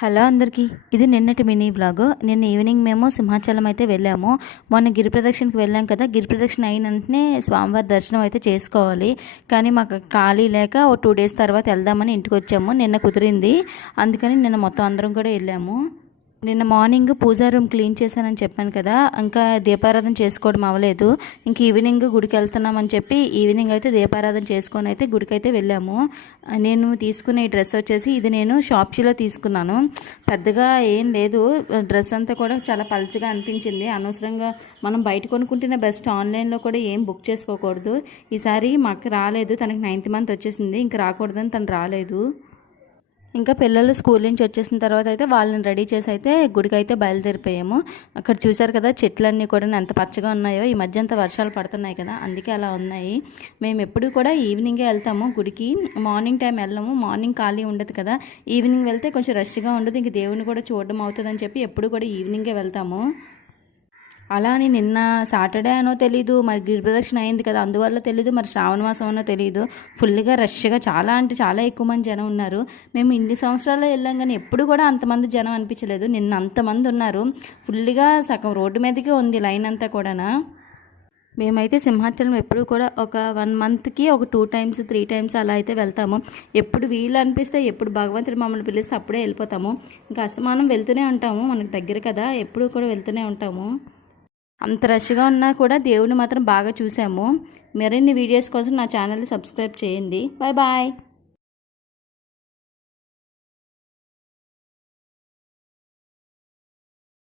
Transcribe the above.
Hello అందరికీ, ఇది నిన్నటి మినీ వ్లాగ్. నిన్న ఈవినింగ్ మేము సింహాచలం అయితే వెళ్ళాము. మొన్న గిరి ప్రదక్షిణకి వెళ్ళాం కదా, గిరి ప్రదక్షిణ అయిన వెంటనే స్వామివారి దర్శనం అయితే చేసుకోవాలి. కానీ మాకు ఖాళీ లేక ఓ 2 days తర్వాత వెళ్దామని ఇంటికి వచ్చాము. నిన్న కుదిరింది, అందుకని నిన్న మొత్తం అందరం కూడా వెళ్ళాము. నిన్న మార్నింగ్ పూజా రూమ్ క్లీన్ చేశానని చెప్పాను కదా, ఇంకా దీపారాధన చేసుకోవడం అవ్వలేదు. ఇంక ఈవినింగ్ గుడికి వెళ్తున్నామని చెప్పి ఈవినింగ్ అయితే దీపారాధన చేసుకొని అయితే గుడికి అయితే వెళ్ళాము. నేను తీసుకునే ఈ డ్రెస్ వచ్చేసి ఇది నేను షాప్షీలో తీసుకున్నాను. పెద్దగా ఏం లేదు, డ్రెస్ అంతా కూడా చాలా పల్చగా అనిపించింది. అనవసరంగా మనం బయట కొనుక్కుంటేనే బెస్ట్, ఆన్లైన్లో కూడా ఏం బుక్ చేసుకోకూడదు. ఈసారి మాకు రాలేదు, తనకి 9th month వచ్చేసింది, ఇంక రాకూడదని తను రాలేదు. ఇంకా పిల్లలు స్కూల్ నుంచి వచ్చేసిన తర్వాత అయితే వాళ్ళని రెడీ చేసి అయితే గుడికి అయితే బయలుదేరిపోయాము. అక్కడ చూసారు కదా, చెట్లన్నీ కూడా ఎంత పచ్చగా ఉన్నాయో. ఈ మధ్య అంతా వర్షాలు పడుతున్నాయి కదా, అందుకే అలా ఉన్నాయి. మేము ఎప్పుడు కూడా ఈవినింగే వెళ్తాము గుడికి, మార్నింగ్ టైం వెళ్ళము. మార్నింగ్ ఖాళీ ఉండదు కదా, ఈవినింగ్ వెళ్తే కొంచెం రష్గా ఉండదు, ఇంక దేవుని కూడా చూడడం అవుతుందని చెప్పి ఎప్పుడు కూడా ఈవినింగే వెళ్తాము. అలా అని నిన్న సాటర్డే అనో తెలీదు, మరి గిరి ప్రదక్షిణ అయింది కదా అందువల్ల తెలీదు, మరి శ్రావణ మాసం అనో తెలీదు, ఫుల్గా రష్గా చాలా అంటే చాలా ఎక్కువ మంది జనం ఉన్నారు. మేము ఇన్ని సంవత్సరాల్లో వెళ్ళాం కానీ ఎప్పుడు కూడా అంతమంది జనం అనిపించలేదు. నిన్న అంతమంది ఉన్నారు, ఫుల్గా సగం రోడ్డు మీదకే ఉంది లైన్ అంతా కూడా. మేమైతే సింహాచలం ఎప్పుడు కూడా ఒక 1 monthకి ఒక 2 times 3 times అలా అయితే వెళ్తాము. ఎప్పుడు వీలు అనిపిస్తే, ఎప్పుడు భగవంతుడు మమ్మల్ని పిలిస్తే అప్పుడే వెళ్ళిపోతాము. ఇంకా అస్తమానం వెళ్తూనే ఉంటాము, మనకు దగ్గర కదా, ఎప్పుడు కూడా వెళ్తూనే ఉంటాము. అంత రష్గా ఉన్నా కూడా దేవుని మాత్రం బాగా చూసాము. మరిన్ని వీడియోస్ కోసం నా ఛానల్ని సబ్స్క్రైబ్ చేయండి. Bye bye.